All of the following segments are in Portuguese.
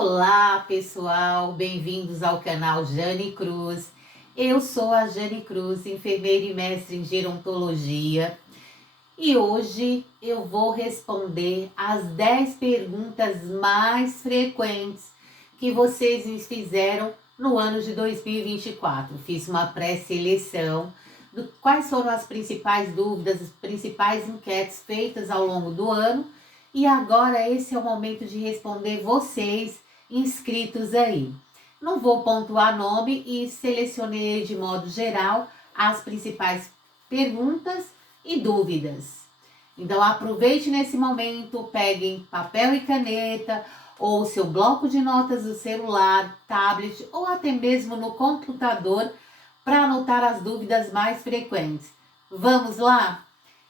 Olá, pessoal, bem-vindos ao canal Jane Cruz. Eu sou a Jane Cruz, enfermeira e mestre em gerontologia, e hoje eu vou responder as 10 perguntas mais frequentes que vocês me fizeram no ano de 2024. Fiz uma pré-seleção de quais foram as principais dúvidas, as principais enquetes feitas ao longo do ano. E agora esse é o momento de responder vocês inscritos aí. Não vou pontuar nome e selecionei de modo geral as principais perguntas e dúvidas. Então aproveite nesse momento, peguem papel e caneta ou seu bloco de notas do celular, tablet ou até mesmo no computador para anotar as dúvidas mais frequentes. Vamos lá?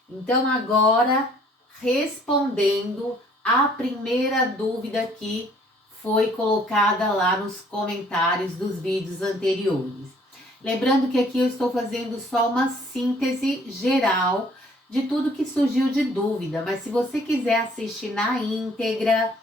Então agora respondendo a primeira dúvida que foi colocada lá nos comentários dos vídeos anteriores. Lembrando que aqui eu estou fazendo só uma síntese geral de tudo que surgiu de dúvida, mas se você quiser assistir na íntegra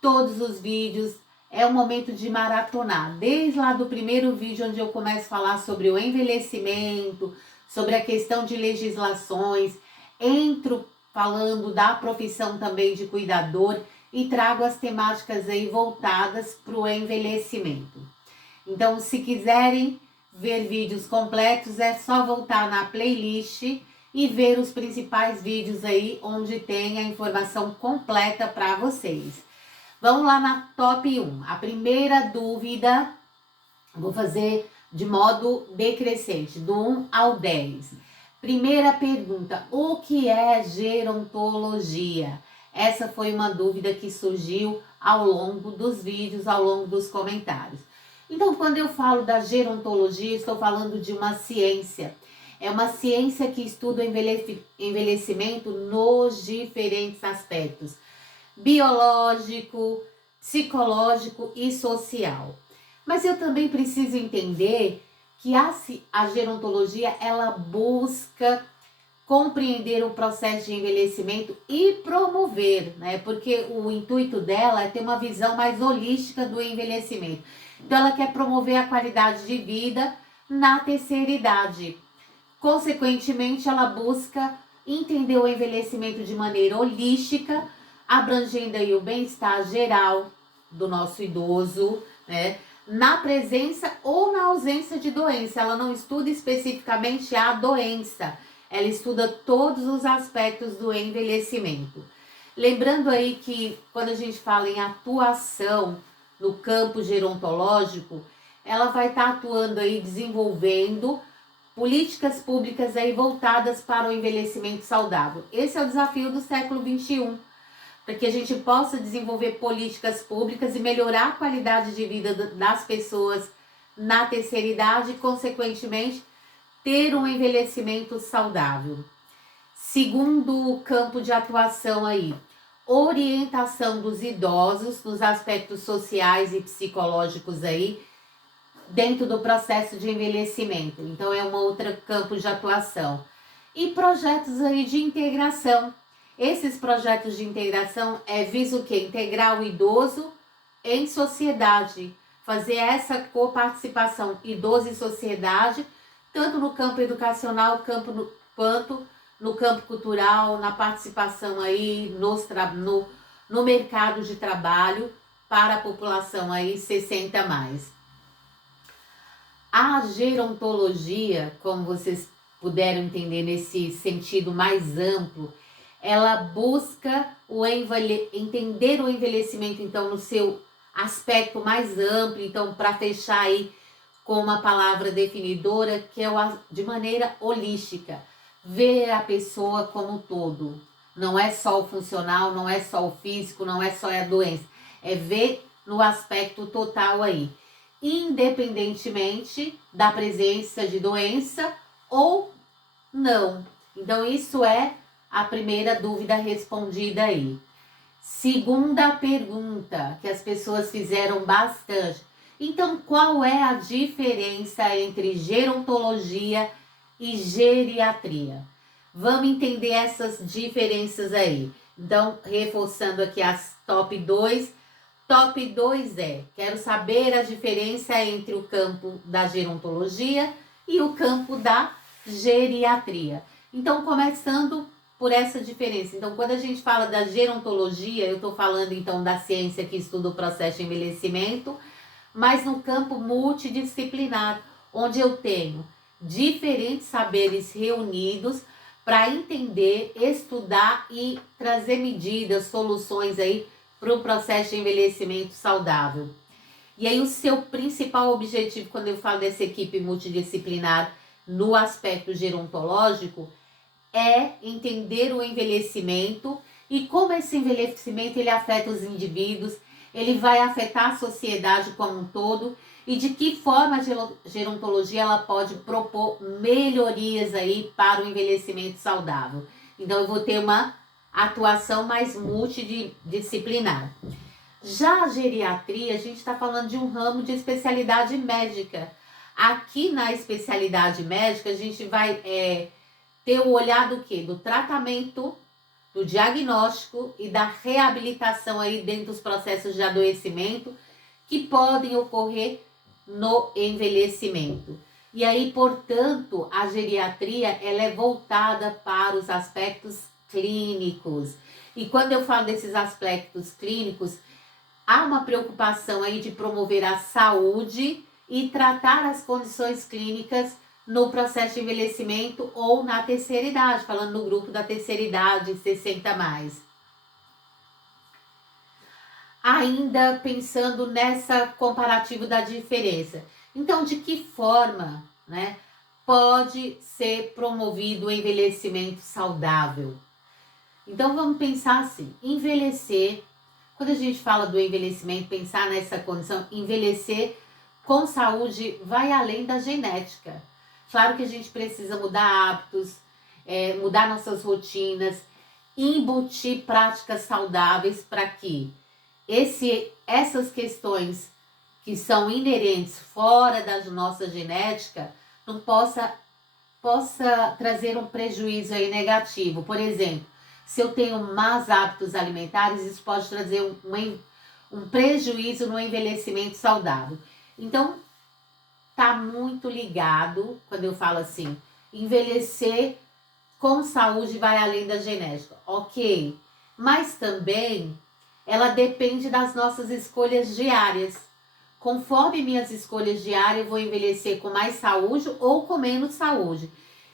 todos os vídeos, é o momento de maratonar, desde lá do primeiro vídeo onde eu começo a falar sobre o envelhecimento, sobre a questão de legislações, entro falando da profissão também de cuidador e trago as temáticas aí voltadas para o envelhecimento. Então, se quiserem ver vídeos completos, é só voltar na playlist e ver os principais vídeos aí, onde tem a informação completa para vocês. Vamos lá na top 1. A primeira dúvida, vou fazer de modo decrescente, do 1 ao 10. Primeira pergunta, o que é gerontologia? Essa foi uma dúvida que surgiu ao longo dos vídeos, ao longo dos comentários. Então, quando eu falo da gerontologia, estou falando de uma ciência. É uma ciência que estuda o envelhecimento nos diferentes aspectos: biológico, psicológico e social. Mas eu também preciso entender que a gerontologia, ela busca compreender o processo de envelhecimento e promover, né? Porque o intuito dela é ter uma visão mais holística do envelhecimento. Então, ela quer promover a qualidade de vida na terceira idade. Consequentemente, ela busca entender o envelhecimento de maneira holística, abrangendo aí o bem-estar geral do nosso idoso, né? Na presença ou na ausência de doença. Ela não estuda especificamente a doença, ela estuda todos os aspectos do envelhecimento. Lembrando aí que quando a gente fala em atuação no campo gerontológico, ela vai estar atuando aí, desenvolvendo políticas públicas aí voltadas para o envelhecimento saudável. Esse é o desafio do século XXI, para que a gente possa desenvolver políticas públicas e melhorar a qualidade de vida das pessoas na terceira idade e, consequentemente, ter um envelhecimento saudável. Segundo campo de atuação aí, orientação dos idosos nos aspectos sociais e psicológicos aí, dentro do processo de envelhecimento. Então, é uma outra campo de atuação. E projetos aí de integração. Esses projetos de integração visam o quê? Integrar o idoso em sociedade, fazer essa coparticipação idoso e sociedade, tanto no campo educacional quanto no campo cultural, na participação aí no mercado de trabalho para a população aí 60 mais. A gerontologia, como vocês puderam entender nesse sentido mais amplo, ela busca entender o envelhecimento, então, no seu aspecto mais amplo. Então, para fechar aí com uma palavra definidora, que é de maneira holística, ver a pessoa como um todo. Não é só o funcional, não é só o físico, não é só a doença. É ver no aspecto total aí, independentemente da presença de doença ou não. Então, isso é a primeira dúvida respondida aí. Segunda pergunta, que as pessoas fizeram bastante. Então, qual é a diferença entre gerontologia e geriatria? Vamos entender essas diferenças aí. Então, reforçando aqui as top 2. Top 2 quero saber a diferença entre o campo da gerontologia e o campo da geriatria. Então, começando por essa diferença. Então, quando a gente fala da gerontologia, eu estou falando então da ciência que estuda o processo de envelhecimento, mas no campo multidisciplinar, onde eu tenho diferentes saberes reunidos para entender, estudar e trazer medidas, soluções aí para o processo de envelhecimento saudável. E aí o seu principal objetivo, quando eu falo dessa equipe multidisciplinar no aspecto gerontológico, é entender o envelhecimento e como esse envelhecimento ele afeta os indivíduos, ele vai afetar a sociedade como um todo e de que forma a gerontologia ela pode propor melhorias aí para o envelhecimento saudável. Então eu vou ter uma atuação mais multidisciplinar. Já a geriatria, a gente está falando de um ramo de especialidade médica. Aqui na especialidade médica, a gente vai ter o olhar do quê? Do tratamento, do diagnóstico e da reabilitação aí dentro dos processos de adoecimento que podem ocorrer no envelhecimento. E aí, portanto, a geriatria ela é voltada para os aspectos clínicos. E quando eu falo desses aspectos clínicos, há uma preocupação aí de promover a saúde e tratar as condições clínicas no processo de envelhecimento ou na terceira idade, falando no grupo da terceira idade, 60 mais. Ainda pensando nessa comparativo da diferença. Então, de que forma, né, pode ser promovido o envelhecimento saudável? Então, vamos pensar assim, envelhecer, quando a gente fala do envelhecimento, pensar nessa condição, envelhecer com saúde vai além da genética. Claro que a gente precisa mudar hábitos, mudar nossas rotinas, embutir práticas saudáveis para que essas questões que são inerentes fora da nossa genética não possa trazer um prejuízo aí negativo. Por exemplo, se eu tenho más hábitos alimentares, isso pode trazer um prejuízo no envelhecimento saudável. Então, tá muito ligado, quando eu falo assim, envelhecer com saúde vai além da genética, ok? Mas também ela depende das nossas escolhas diárias. Conforme minhas escolhas diárias, eu vou envelhecer com mais saúde ou com menos saúde.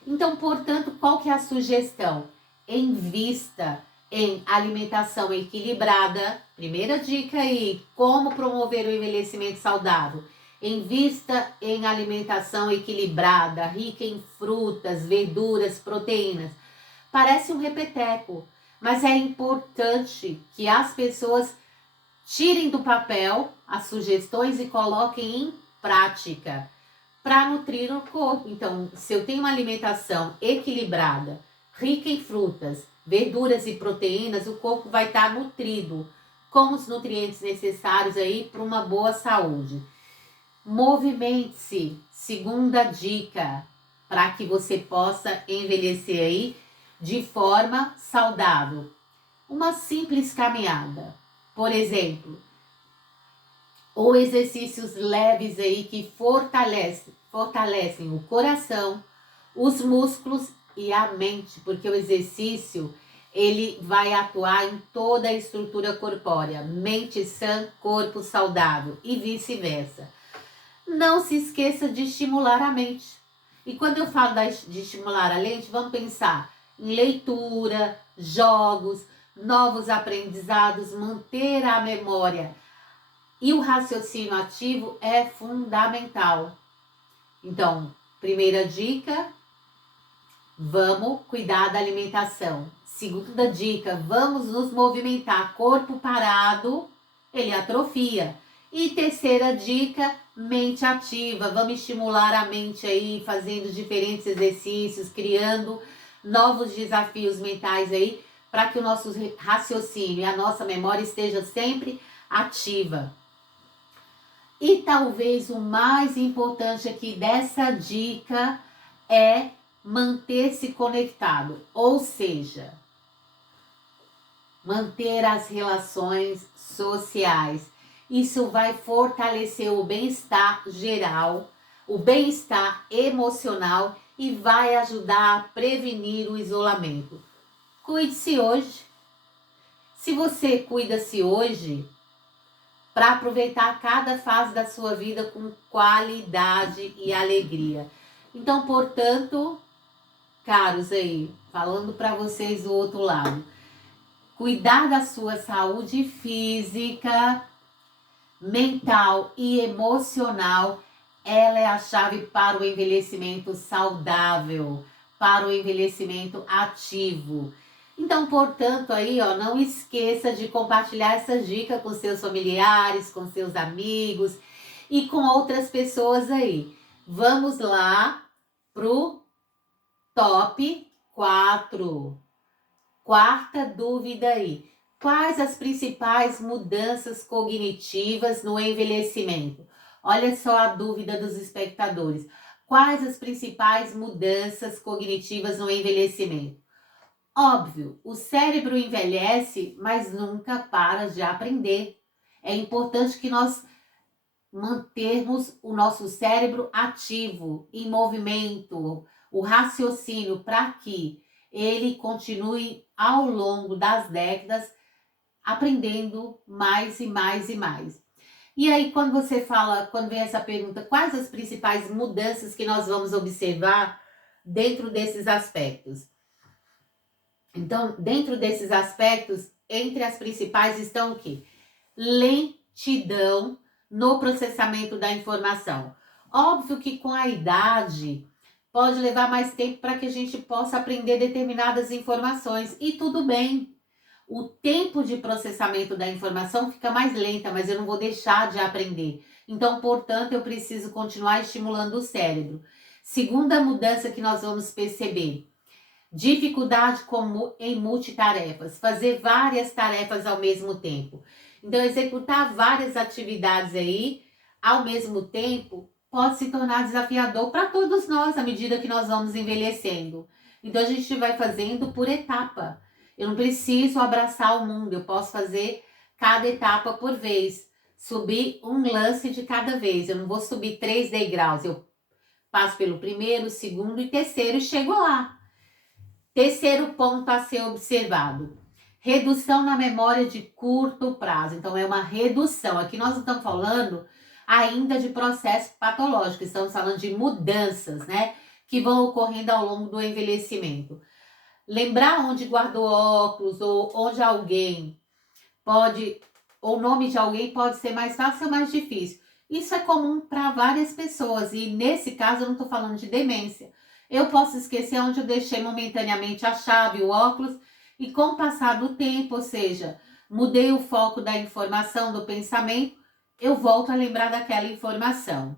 Então, portanto, qual que é a sugestão? Invista em alimentação equilibrada. Primeira dica aí, como promover o envelhecimento saudável. Invista em alimentação equilibrada, rica em frutas, verduras, proteínas. Parece um repeteco, mas é importante que as pessoas tirem do papel as sugestões e coloquem em prática para nutrir o corpo. Então, se eu tenho uma alimentação equilibrada, rica em frutas, verduras e proteínas, o corpo vai estar nutrido com os nutrientes necessários aí para uma boa saúde. Movimente-se, segunda dica, para que você possa envelhecer aí de forma saudável. Uma simples caminhada, por exemplo, ou exercícios leves aí que fortalecem o coração, os músculos e a mente, porque o exercício ele vai atuar em toda a estrutura corpórea, mente sã, corpo saudável e vice-versa. Não se esqueça de estimular a mente. E quando eu falo de estimular a mente, vamos pensar em leitura, jogos, novos aprendizados, manter a memória. E o raciocínio ativo é fundamental. Então, primeira dica, vamos cuidar da alimentação. Segunda dica, vamos nos movimentar. Corpo parado, ele atrofia. E terceira dica, mente ativa. Vamos estimular a mente aí, fazendo diferentes exercícios, criando novos desafios mentais aí, para que o nosso raciocínio e a nossa memória esteja sempre ativa. E talvez o mais importante aqui dessa dica é manter-se conectado, ou seja, manter as relações sociais. Isso vai fortalecer o bem-estar geral, o bem-estar emocional e vai ajudar a prevenir o isolamento. Cuide-se hoje. Se você cuida-se hoje, para aproveitar cada fase da sua vida com qualidade e alegria. Então, portanto, caros aí, falando para vocês do outro lado, cuidar da sua saúde física, mental e emocional, ela é a chave para o envelhecimento saudável, para o envelhecimento ativo. Então, portanto, aí, ó, não esqueça de compartilhar essa dica com seus familiares, com seus amigos e com outras pessoas aí. Vamos lá pro top 4. Quarta dúvida aí. Quais as principais mudanças cognitivas no envelhecimento? Olha só a dúvida dos espectadores. Quais as principais mudanças cognitivas no envelhecimento? Óbvio, o cérebro envelhece, mas nunca para de aprender. É importante que nós mantermos o nosso cérebro ativo, em movimento, o raciocínio, para que ele continue ao longo das décadas aprendendo mais e mais e mais. E aí, quando você fala, quando vem essa pergunta, quais as principais mudanças que nós vamos observar dentro desses aspectos? Então, dentro desses aspectos, entre as principais estão o quê? Lentidão no processamento da informação. Óbvio que com a idade pode levar mais tempo para que a gente possa aprender determinadas informações e tudo bem. O tempo de processamento da informação fica mais lenta, mas eu não vou deixar de aprender. Então, portanto, eu preciso continuar estimulando o cérebro. Segunda mudança que nós vamos perceber: dificuldade em multitarefas, fazer várias tarefas ao mesmo tempo. Então, executar várias atividades aí ao mesmo tempo pode se tornar desafiador para todos nós à medida que nós vamos envelhecendo. Então, a gente vai fazendo por etapa. Eu não preciso abraçar o mundo, eu posso fazer cada etapa por vez, subir um lance de cada vez. Eu não vou subir 3 degraus, eu passo pelo primeiro, segundo e terceiro e chego lá. Terceiro ponto a ser observado: redução na memória de curto prazo. Então, é uma redução. Aqui nós não estamos falando ainda de processo patológico, estamos falando de mudanças, né? Que vão ocorrendo ao longo do envelhecimento. Lembrar onde guardou óculos ou onde alguém pode, ou o nome de alguém pode ser mais fácil ou mais difícil. Isso é comum para várias pessoas e nesse caso eu não estou falando de demência. Eu posso esquecer onde eu deixei momentaneamente a chave, o óculos, e com o passar do tempo, ou seja, mudei o foco da informação, do pensamento, eu volto a lembrar daquela informação.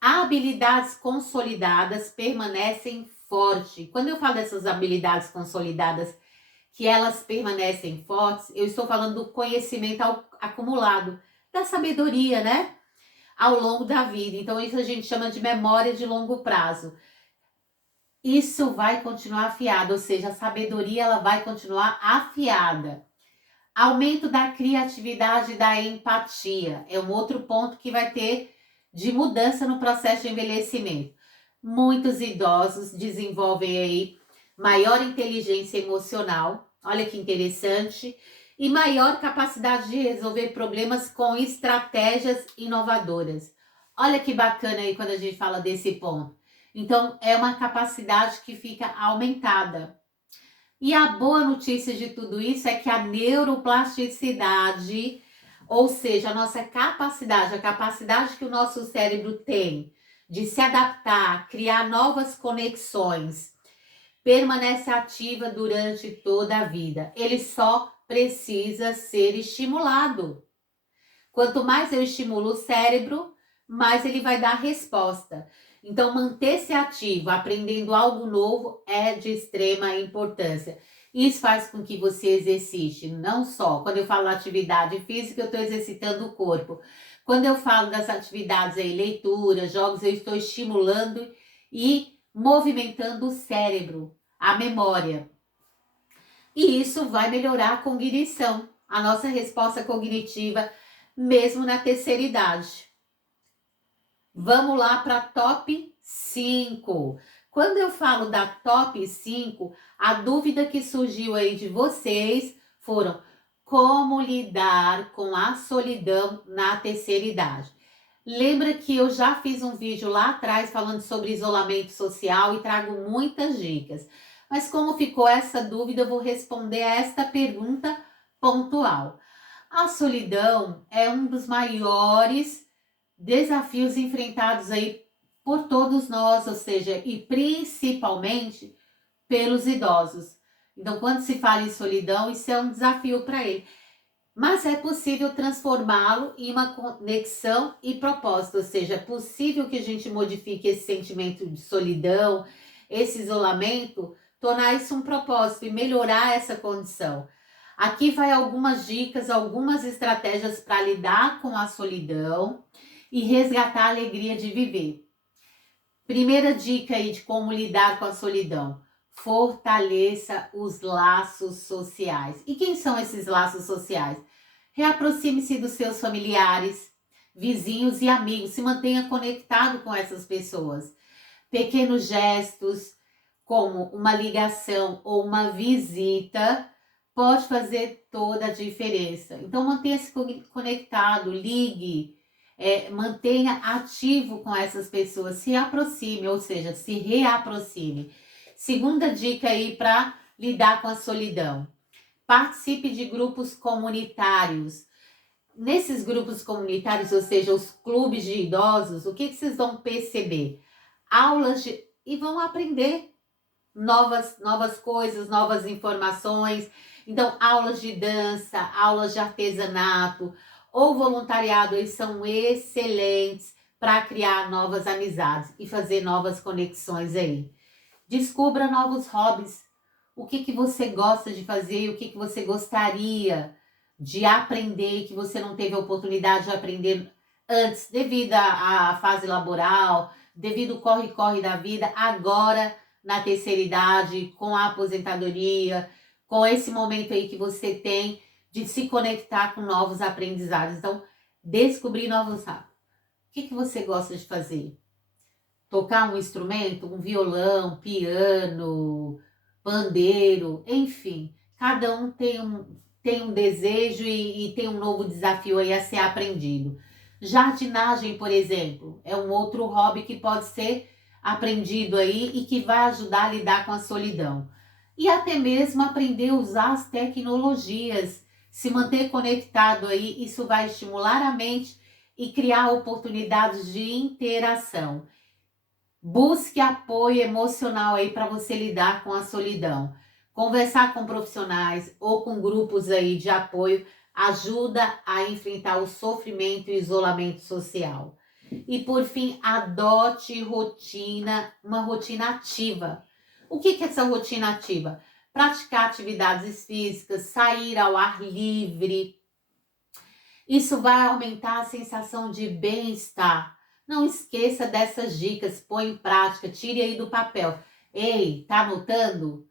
Habilidades consolidadas permanecem fortes. Quando eu falo dessas habilidades consolidadas, que elas permanecem fortes, eu estou falando do conhecimento acumulado, da sabedoria, né? Ao longo da vida. Então, isso a gente chama de memória de longo prazo. Isso vai continuar afiado, ou seja, a sabedoria ela vai continuar afiada. Aumento da criatividade e da empatia é um outro ponto que vai ter de mudança no processo de envelhecimento. Muitos idosos desenvolvem aí maior inteligência emocional, olha que interessante, e maior capacidade de resolver problemas com estratégias inovadoras. Olha que bacana aí quando a gente fala desse ponto. Então, é uma capacidade que fica aumentada. E a boa notícia de tudo isso é que a neuroplasticidade, ou seja, a nossa capacidade, a capacidade que o nosso cérebro tem de se adaptar, criar novas conexões, permanece ativa durante toda a vida. Ele só precisa ser estimulado. Quanto mais eu estimulo o cérebro, mais ele vai dar resposta. Então, manter-se ativo, aprendendo algo novo, é de extrema importância. Isso faz com que você exercite, não só, quando eu falo atividade física, eu estou exercitando o corpo. Quando eu falo das atividades aí, leitura, jogos, eu estou estimulando e movimentando o cérebro, a memória. E isso vai melhorar a cognição, a nossa resposta cognitiva mesmo na terceira idade. Vamos lá para top 5. Quando eu falo da top 5, a dúvida que surgiu aí de vocês foram como lidar com a solidão na terceira idade. Lembra que eu já fiz um vídeo lá atrás falando sobre isolamento social e trago muitas dicas. Mas como ficou essa dúvida, eu vou responder a esta pergunta pontual. A solidão é um dos maiores desafios enfrentados aí por todos nós, ou seja, e principalmente pelos idosos. Então, quando se fala em solidão, isso é um desafio para ele. Mas é possível transformá-lo em uma conexão e propósito, ou seja, é possível que a gente modifique esse sentimento de solidão, esse isolamento, tornar isso um propósito e melhorar essa condição. Aqui vai algumas dicas, algumas estratégias para lidar com a solidão e resgatar a alegria de viver. Primeira dica aí de como lidar com a solidão: fortaleça os laços sociais. E quem são esses laços sociais? Reaproxime-se dos seus familiares, vizinhos e amigos. Se mantenha conectado com essas pessoas. Pequenos gestos, como uma ligação ou uma visita, pode fazer toda a diferença. Então, mantenha-se conectado, ligue, mantenha ativo com essas pessoas, se aproxime, ou seja, se reaproxime. Segunda dica aí para lidar com a solidão: participe de grupos comunitários. Nesses grupos comunitários, ou seja, os clubes de idosos, o que vocês vão perceber? E vão aprender novas coisas, novas informações. Então, aulas de dança, aulas de artesanato ou voluntariado, eles são excelentes para criar novas amizades e fazer novas conexões aí. Descubra novos hobbies. O que você gosta de fazer, o que você gostaria de aprender que você não teve a oportunidade de aprender antes, devido à fase laboral, devido ao corre-corre da vida, agora na terceira idade, com a aposentadoria, com esse momento aí que você tem de se conectar com novos aprendizados. Então, descobrir novos hábitos. O que você gosta de fazer? Tocar um instrumento, um violão, piano, pandeiro, enfim. Cada um tem um desejo e tem um novo desafio aí a ser aprendido. Jardinagem, por exemplo, é um outro hobby que pode ser aprendido aí e que vai ajudar a lidar com a solidão. E até mesmo aprender a usar as tecnologias, se manter conectado aí, isso vai estimular a mente e criar oportunidades de interação. Busque apoio emocional aí para você lidar com a solidão. Conversar com profissionais ou com grupos aí de apoio ajuda a enfrentar o sofrimento e o isolamento social. E por fim, adote uma rotina ativa. O que é essa rotina ativa? Praticar atividades físicas, sair ao ar livre. Isso vai aumentar a sensação de bem-estar. Não esqueça dessas dicas, põe em prática, tire aí do papel. Ei, tá anotando?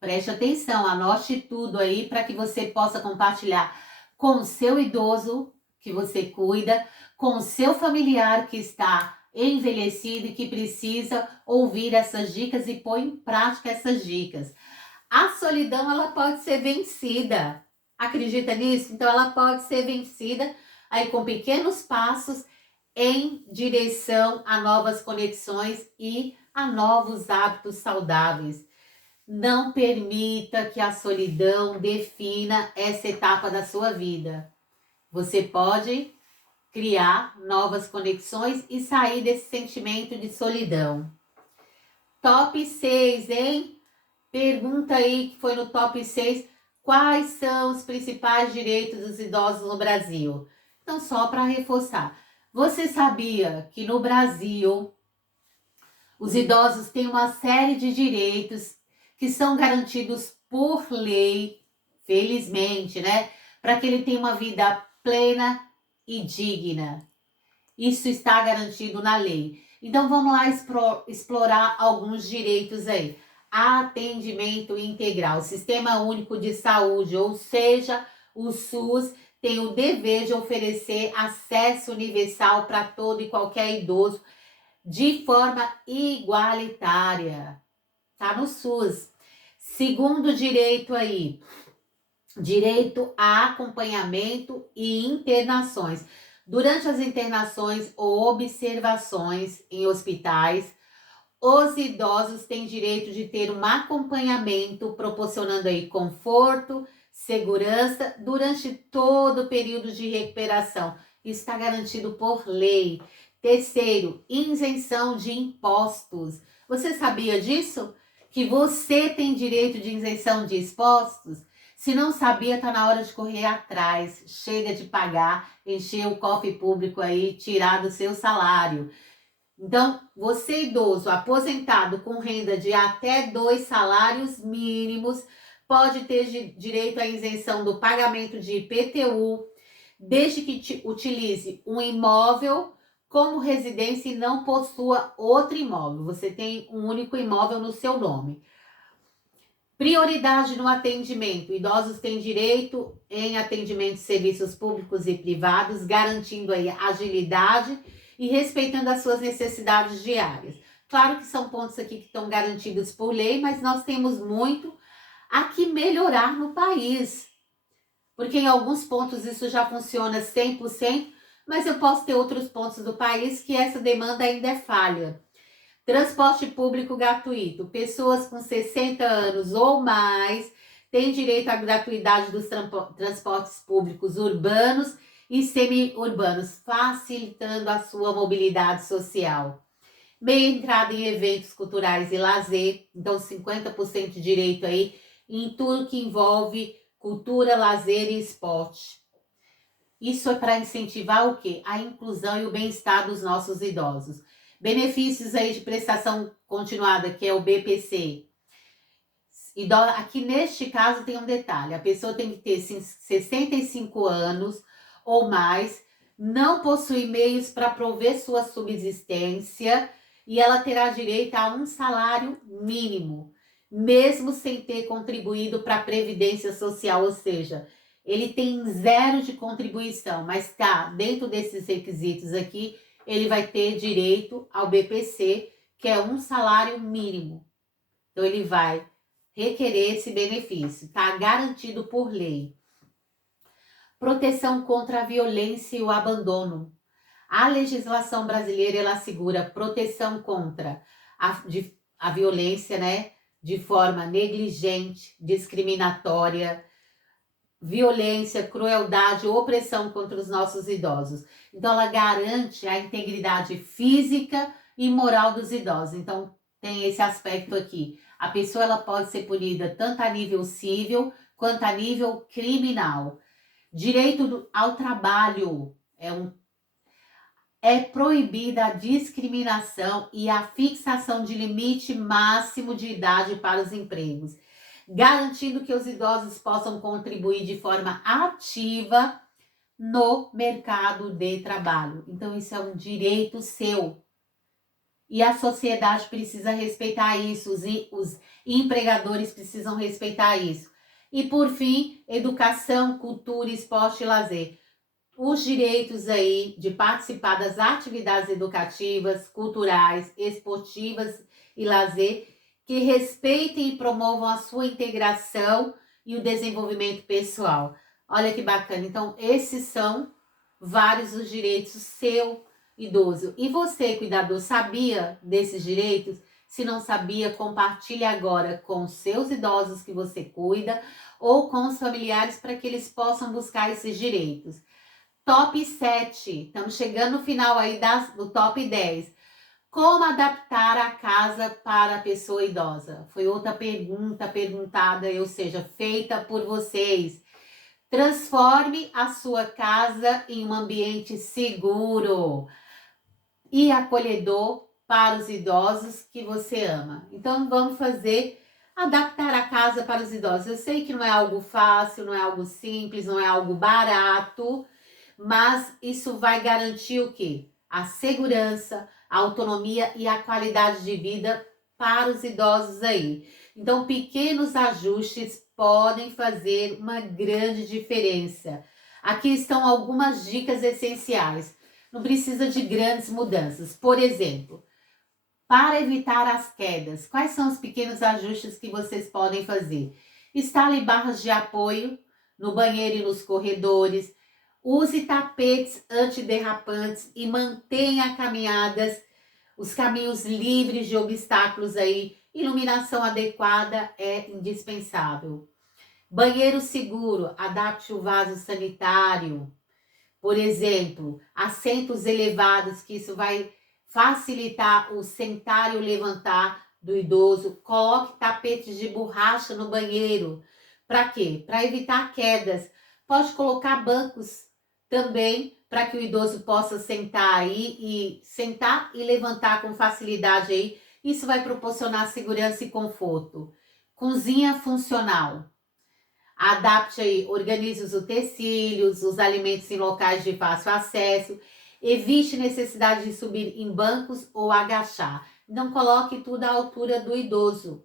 Preste atenção, anote tudo aí para que você possa compartilhar com o seu idoso que você cuida, com o seu familiar que está envelhecido e que precisa ouvir essas dicas e põe em prática essas dicas. A solidão, ela pode ser vencida. Acredita nisso? Então, ela pode ser vencida aí com pequenos passos em direção a novas conexões e a novos hábitos saudáveis. Não permita que a solidão defina essa etapa da sua vida. Você pode criar novas conexões e sair desse sentimento de solidão. Top 6, hein? Pergunta aí, que foi no top 6, quais são os principais direitos dos idosos no Brasil? Então, só para reforçar, você sabia que no Brasil os idosos têm uma série de direitos que são garantidos por lei, felizmente, né? Para que ele tenha uma vida plena e digna. Isso está garantido na lei. Então vamos lá explorar alguns direitos aí. Atendimento integral, Sistema Único de Saúde, ou seja, o SUS, tem o dever de oferecer acesso universal para todo e qualquer idoso de forma igualitária. Tá no SUS. Segundo direito aí, direito a acompanhamento e internações. Durante as internações ou observações em hospitais, os idosos têm direito de ter um acompanhamento, proporcionando aí conforto, segurança durante todo o período de recuperação. Isso está garantido por lei. Terceiro, isenção de impostos. Você sabia disso? Que você tem direito de isenção de impostos? Se não sabia, está na hora de correr atrás. Chega de pagar, encher o cofre público aí, tirar do seu salário. Então, você idoso aposentado com renda de até 2 salários mínimos pode ter direito à isenção do pagamento de IPTU, desde que utilize um imóvel como residência e não possua outro imóvel. Você tem um único imóvel no seu nome. Prioridade no atendimento. Idosos têm direito em atendimento de serviços públicos e privados, garantindo aí agilidade e respeitando as suas necessidades diárias. Claro que são pontos aqui que estão garantidos por lei, mas nós temos muito a que melhorar no país. Porque em alguns pontos isso já funciona 100%, mas eu posso ter outros pontos do país que essa demanda ainda é falha. Transporte público gratuito. Pessoas com 60 anos ou mais têm direito à gratuidade dos transportes públicos urbanos e semi-urbanos, facilitando a sua mobilidade social. Meia entrada em eventos culturais e lazer, então 50% de direito aí em tudo que envolve cultura, lazer e esporte. Isso é para incentivar o quê? A inclusão e o bem-estar dos nossos idosos. Benefícios aí de prestação continuada, que é o BPC. Aqui neste caso tem um detalhe, a pessoa tem que ter 65 anos ou mais, não possui meios para prover sua subsistência e ela terá direito a um salário mínimo, mesmo sem ter contribuído para a Previdência Social, ou seja, ele tem 0 de contribuição, mas tá dentro desses requisitos aqui, ele vai ter direito ao BPC, que é um salário mínimo. Então, ele vai requerer esse benefício, está garantido por lei. Proteção contra a violência e o abandono. A legislação brasileira, ela assegura proteção contra a violência, né? De forma negligente, discriminatória, violência, crueldade, opressão contra os nossos idosos. Então, ela garante a integridade física e moral dos idosos. Então, tem esse aspecto aqui. A pessoa ela pode ser punida tanto a nível civil quanto a nível criminal. Direito ao trabalho. É proibida a discriminação e a fixação de limite máximo de idade para os empregos, garantindo que os idosos possam contribuir de forma ativa no mercado de trabalho. Então, isso é um direito seu. E a sociedade precisa respeitar isso, os empregadores precisam respeitar isso. E, por fim, educação, cultura, esporte e lazer. Os direitos aí de participar das atividades educativas, culturais, esportivas e lazer que respeitem e promovam a sua integração e o desenvolvimento pessoal. Olha que bacana. Então, esses são vários os direitos seu idoso. E você, cuidador, sabia desses direitos? Se não sabia, compartilhe agora com seus idosos que você cuida ou com os familiares para que eles possam buscar esses direitos. Top 7. Estamos chegando no final aí do top 10. Como adaptar a casa para a pessoa idosa? Foi outra pergunta perguntada, ou seja, feita por vocês. Transforme a sua casa em um ambiente seguro e acolhedor para os idosos que você ama. Então, vamos adaptar a casa para os idosos. Eu sei que não é algo fácil, não é algo simples, não é algo barato, mas isso vai garantir o quê? A segurança, a autonomia e a qualidade de vida para os idosos aí. Então, pequenos ajustes podem fazer uma grande diferença. Aqui estão algumas dicas essenciais. Não precisa de grandes mudanças. Por exemplo, para evitar as quedas, quais são os pequenos ajustes que vocês podem fazer? Instale barras de apoio no banheiro e nos corredores. Use tapetes antiderrapantes e mantenha caminhadas, os caminhos livres de obstáculos aí. Iluminação adequada é indispensável. Banheiro seguro, adapte o vaso sanitário. Por exemplo, assentos elevados, que isso vai facilitar o sentar e o levantar do idoso. Coloque tapetes de borracha no banheiro. Para quê? Para evitar quedas. Pode colocar bancos também para que o idoso possa sentar aí e sentar e levantar com facilidade aí. Isso vai proporcionar segurança e conforto. Cozinha funcional. Adapte aí, organize os utensílios, os alimentos em locais de fácil acesso. Evite necessidade de subir em bancos ou agachar. Não coloque tudo à altura do idoso.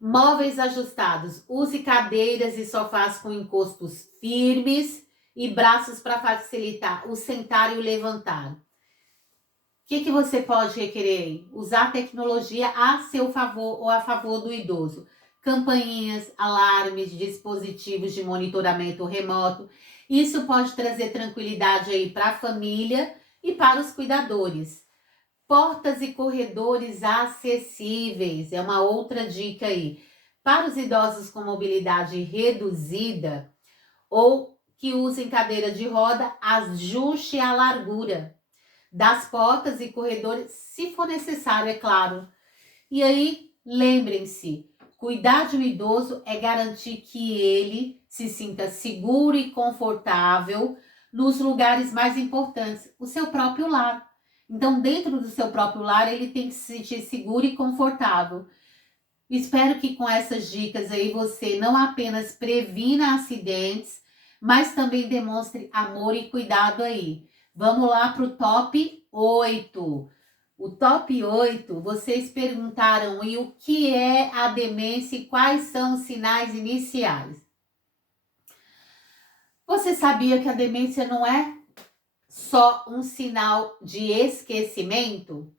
Móveis ajustados. Use cadeiras e sofás com encostos firmes e braços para facilitar o sentar e o levantar. O que você pode requerer? Usar tecnologia a seu favor ou a favor do idoso. Campainhas, alarmes, dispositivos de monitoramento remoto. Isso pode trazer tranquilidade aí para a família e para os cuidadores. Portas e corredores acessíveis é uma outra dica aí. Para os idosos com mobilidade reduzida ou que usem cadeira de roda, ajuste a largura das portas e corredores, se for necessário, é claro. E aí, lembrem-se, cuidar de um idoso é garantir que ele se sinta seguro e confortável nos lugares mais importantes, o seu próprio lar. Então, dentro do seu próprio lar, ele tem que se sentir seguro e confortável. Espero que com essas dicas aí você não apenas previna acidentes, mas também demonstre amor e cuidado aí. Vamos lá para o top 8. O top 8, vocês perguntaram e o que é a demência e quais são os sinais iniciais. Você sabia que a demência não é só um sinal de esquecimento,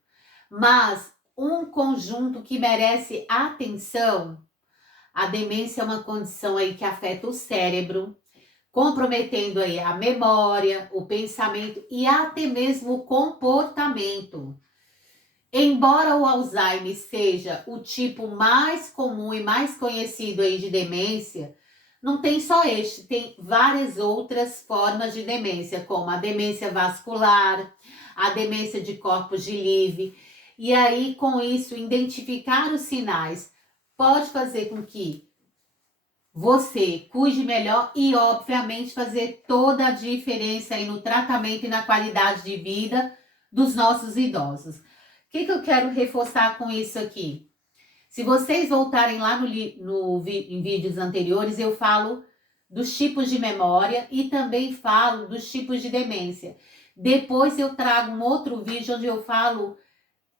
mas um conjunto que merece atenção? A demência é uma condição aí que afeta o cérebro, comprometendo aí a memória, o pensamento e até mesmo o comportamento. Embora o Alzheimer seja o tipo mais comum e mais conhecido aí de demência, não tem só este, tem várias outras formas de demência, como a demência vascular, a demência de corpos de Lewy. E aí, com isso, identificar os sinais pode fazer com que você cuide melhor e, obviamente, fazer toda a diferença aí no tratamento e na qualidade de vida dos nossos idosos. O que eu quero reforçar com isso aqui? Se vocês voltarem lá em vídeos anteriores, eu falo dos tipos de memória e também falo dos tipos de demência. Depois eu trago um outro vídeo onde eu falo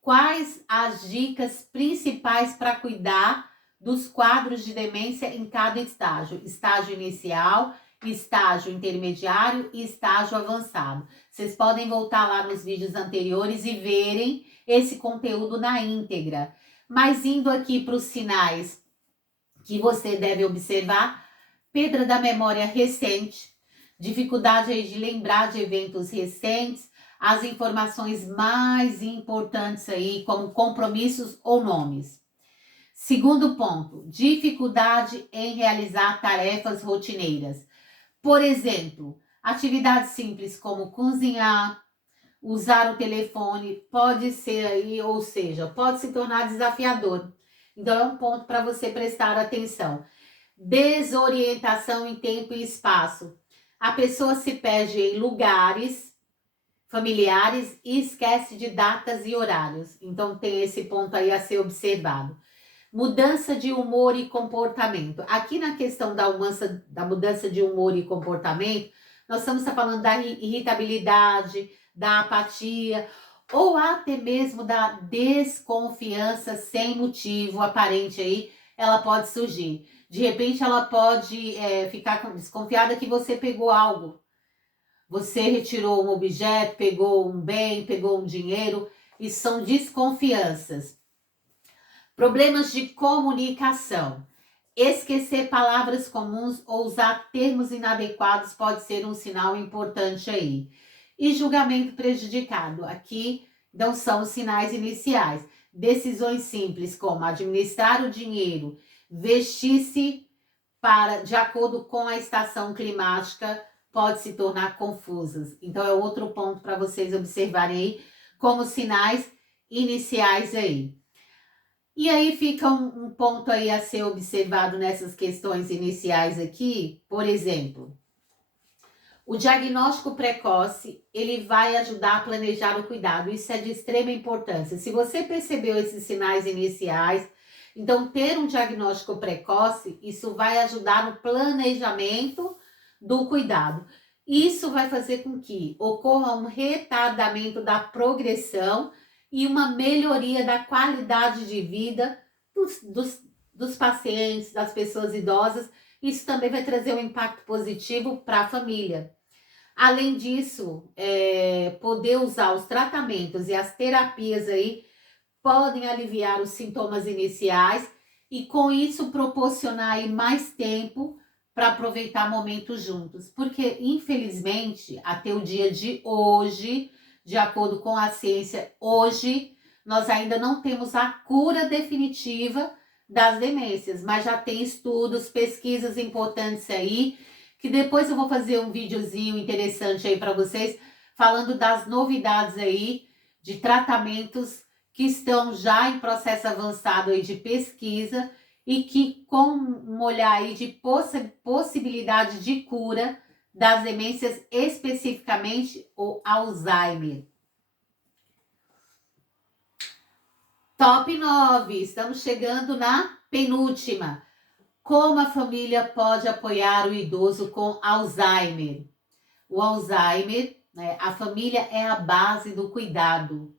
quais as dicas principais para cuidar dos quadros de demência em cada estágio. Estágio inicial, estágio intermediário e estágio avançado. Vocês podem voltar lá nos vídeos anteriores e verem esse conteúdo na íntegra. Mas indo aqui para os sinais que você deve observar: perda da memória recente, dificuldade aí de lembrar de eventos recentes, as informações mais importantes aí, como compromissos ou nomes. Segundo ponto, dificuldade em realizar tarefas rotineiras. Por exemplo, atividades simples como cozinhar, usar o telefone, pode ser aí, ou seja, pode se tornar desafiador. Então é um ponto para você prestar atenção. Desorientação em tempo e espaço. A pessoa se perde em lugares familiares e esquece de datas e horários. Então tem esse ponto aí a ser observado. Mudança de humor e comportamento. Aqui na questão da mudança de humor e comportamento, nós estamos falando da irritabilidade, da apatia ou até mesmo da desconfiança sem motivo aparente aí, ela pode surgir. De repente ela pode ficar desconfiada que você pegou algo. Você retirou um objeto, pegou um bem, pegou um dinheiro. Isso são desconfianças. Problemas de comunicação. Esquecer palavras comuns ou usar termos inadequados pode ser um sinal importante aí. E julgamento prejudicado. Aqui, então, são os sinais iniciais. Decisões simples, como administrar o dinheiro, vestir-se de acordo com a estação climática, pode se tornar confusas. Então, é outro ponto para vocês observarem aí, como sinais iniciais aí. E aí fica um ponto aí a ser observado nessas questões iniciais aqui, por exemplo, o diagnóstico precoce, ele vai ajudar a planejar o cuidado, isso é de extrema importância. Se você percebeu esses sinais iniciais, então ter um diagnóstico precoce, isso vai ajudar no planejamento do cuidado. Isso vai fazer com que ocorra um retardamento da progressão e uma melhoria da qualidade de vida dos pacientes, das pessoas idosas. Isso também vai trazer um impacto positivo para a família. Além disso, poder usar os tratamentos e as terapias aí podem aliviar os sintomas iniciais e com isso proporcionar aí mais tempo para aproveitar momentos juntos. Porque, infelizmente, até o dia de hoje, de acordo com a ciência, hoje nós ainda não temos a cura definitiva das demências, mas já tem estudos, pesquisas importantes aí, que depois eu vou fazer um videozinho interessante aí para vocês, falando das novidades aí de tratamentos que estão já em processo avançado aí de pesquisa e que com um olhar aí de possibilidade de cura das demências, especificamente o Alzheimer. Top 9, estamos chegando na penúltima. Como a família pode apoiar o idoso com Alzheimer? O Alzheimer, né, a família é a base do cuidado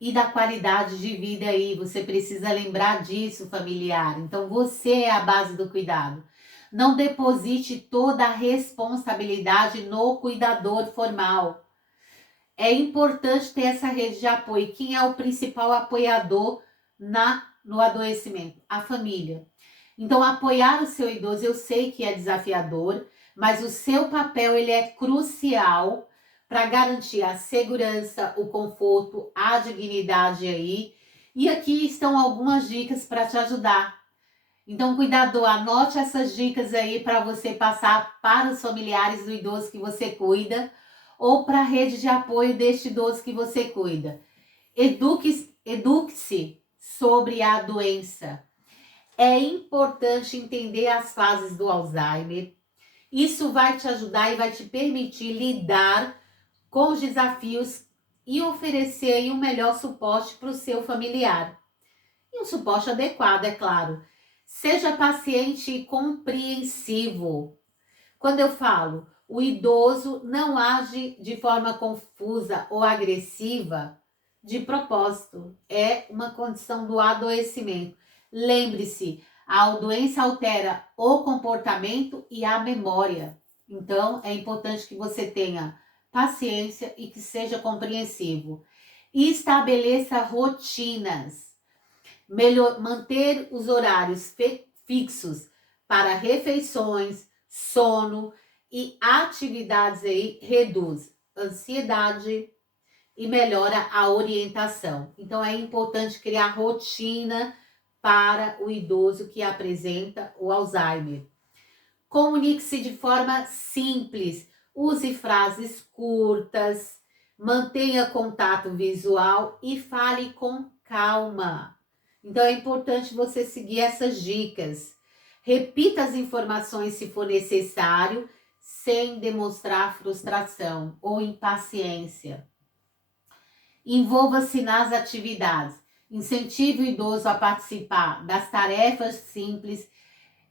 e da qualidade de vida aí. Você precisa lembrar disso, familiar. Então, você é a base do cuidado. Não deposite toda a responsabilidade no cuidador formal. É importante ter essa rede de apoio. Quem é o principal apoiador no adoecimento? A família. Então, apoiar o seu idoso, eu sei que é desafiador, mas o seu papel ele é crucial para garantir a segurança, o conforto, a dignidade aí. E aqui estão algumas dicas para te ajudar. Então, cuidador, anote essas dicas aí para você passar para os familiares do idoso que você cuida ou para a rede de apoio deste idoso que você cuida. Eduque-se sobre a doença. É importante entender as fases do Alzheimer. Isso vai te ajudar e vai te permitir lidar com os desafios e oferecer aí um melhor suporte para o seu familiar. E um suporte adequado, é claro. Seja paciente e compreensivo. Quando eu falo, o idoso não age de forma confusa ou agressiva de propósito. É uma condição do adoecimento. Lembre-se, a doença altera o comportamento e a memória. Então, é importante que você tenha paciência e que seja compreensivo. E estabeleça rotinas. Manter os horários fixos para refeições, sono e atividades aí reduz ansiedade e melhora a orientação. Então, é importante criar rotina para o idoso que apresenta o Alzheimer. Comunique-se de forma simples, use frases curtas, mantenha contato visual e fale com calma. Então, é importante você seguir essas dicas. Repita as informações se for necessário, sem demonstrar frustração ou impaciência. Envolva-se nas atividades. Incentive o idoso a participar das tarefas simples.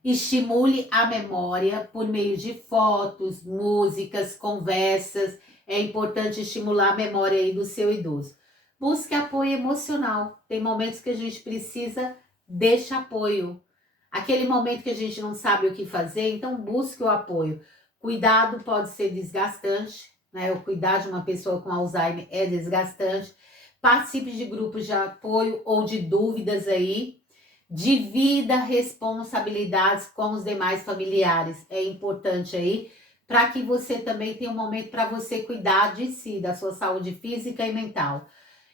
Estimule a memória por meio de fotos, músicas, conversas. É importante estimular a memória aí do seu idoso. Busque apoio emocional. Tem momentos que a gente precisa deste apoio. aquele momento que a gente não sabe o que fazer, então busque o apoio. Cuidado pode ser desgastante, né? O cuidar de uma pessoa com Alzheimer é desgastante. Participe de grupos de apoio ou de dúvidas aí. Divida responsabilidades com os demais familiares. É importante aí, para que você também tenha um momento para você cuidar de si, da sua saúde física e mental.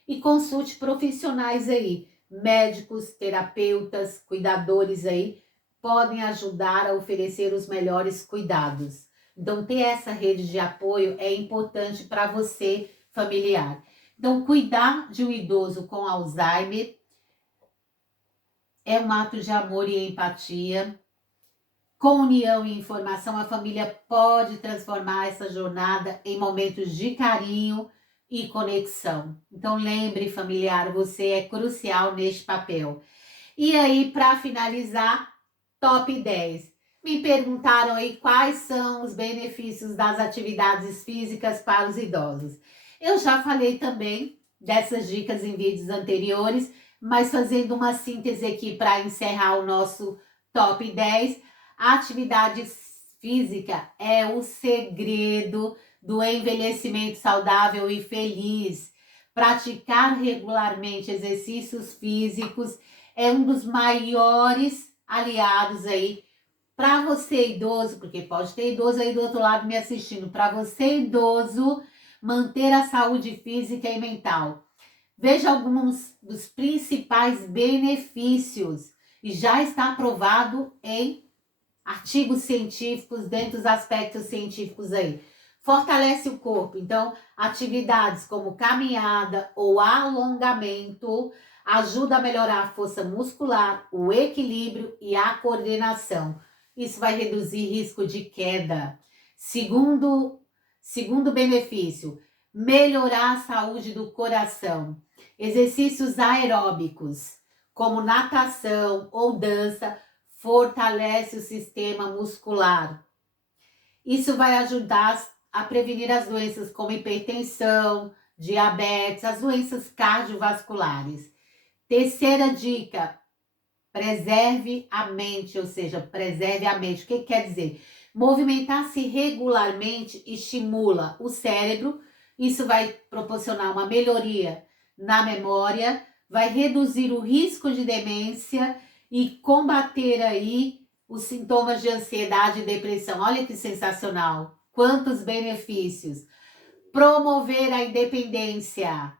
E consulte profissionais aí, médicos, terapeutas, cuidadores aí, podem ajudar a oferecer os melhores cuidados. Então, ter essa rede de apoio é importante para você, familiar. Então, cuidar de um idoso com Alzheimer é um ato de amor e empatia. Com união e informação, a família pode transformar essa jornada em momentos de carinho e conexão. Então, lembre, familiar, você é crucial neste papel. E aí, para finalizar, top 10. Me perguntaram aí quais são os benefícios das atividades físicas para os idosos. Eu já falei também dessas dicas em vídeos anteriores, mas fazendo uma síntese aqui para encerrar o nosso top 10, a atividade física é o segredo do envelhecimento saudável e feliz. Praticar regularmente exercícios físicos é um dos maiores aliados aí para você idoso, porque pode ter idoso aí do outro lado me assistindo, para você idoso manter a saúde física e mental. Veja alguns dos principais benefícios e já está aprovado em artigos científicos, dentro dos aspectos científicos aí. Fortalece o corpo, então atividades como caminhada ou alongamento ajuda a melhorar a força muscular, o equilíbrio e a coordenação. Isso vai reduzir risco de queda. Segundo benefício, melhorar a saúde do coração. Exercícios aeróbicos, como natação ou dança, fortalece o sistema muscular. Isso vai ajudar a prevenir as doenças como hipertensão, diabetes, as doenças cardiovasculares. Terceira dica, preserve a mente, ou seja, preserve a mente. O que quer dizer? Movimentar-se regularmente estimula o cérebro, isso vai proporcionar uma melhoria na memória, vai reduzir o risco de demência e combater aí os sintomas de ansiedade e depressão. Olha que sensacional! Quantos benefícios! Promover a independência.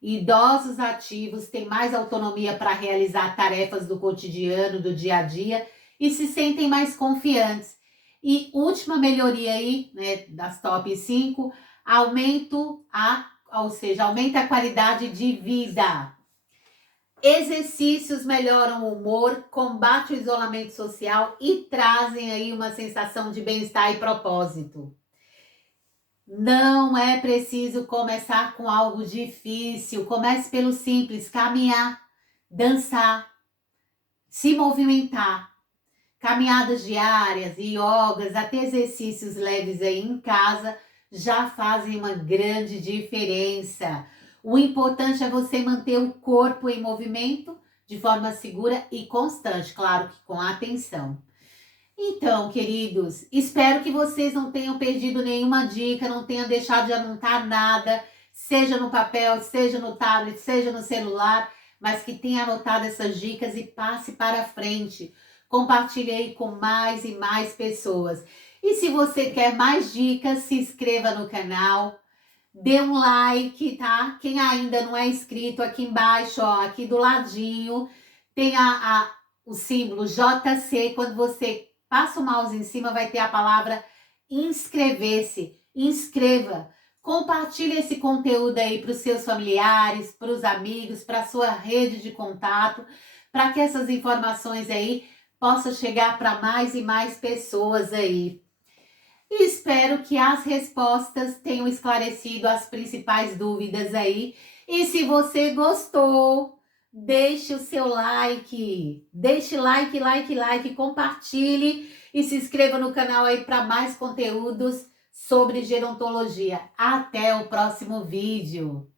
Idosos ativos têm mais autonomia para realizar tarefas do cotidiano, do dia a dia e se sentem mais confiantes. E última melhoria aí, né, das top 5, aumenta a qualidade de vida. Exercícios melhoram o humor, combate o isolamento social e trazem aí uma sensação de bem-estar e propósito. Não é preciso começar com algo difícil. Comece pelo simples, caminhar, dançar, se movimentar. Caminhadas diárias, yogas, até exercícios leves aí em casa já fazem uma grande diferença. O importante é você manter o corpo em movimento de forma segura e constante, claro que com atenção. Então, queridos, espero que vocês não tenham perdido nenhuma dica, não tenham deixado de anotar nada, seja no papel, seja no tablet, seja no celular, mas que tenha anotado essas dicas e passe para frente. Compartilhe aí com mais e mais pessoas. E se você quer mais dicas, se inscreva no canal, dê um like, tá? Quem ainda não é inscrito, aqui embaixo, ó, aqui do ladinho, tem o símbolo JC. Quando você passa o mouse em cima, vai ter a palavra inscrever-se. Inscreva. Compartilhe esse conteúdo aí para os seus familiares, para os amigos, para a sua rede de contato, para que essas informações aí possam chegar para mais e mais pessoas aí. E espero que as respostas tenham esclarecido as principais dúvidas aí. E se você gostou, deixe o seu like. Deixe like, compartilhe e se inscreva no canal aí para mais conteúdos sobre gerontologia. Até o próximo vídeo.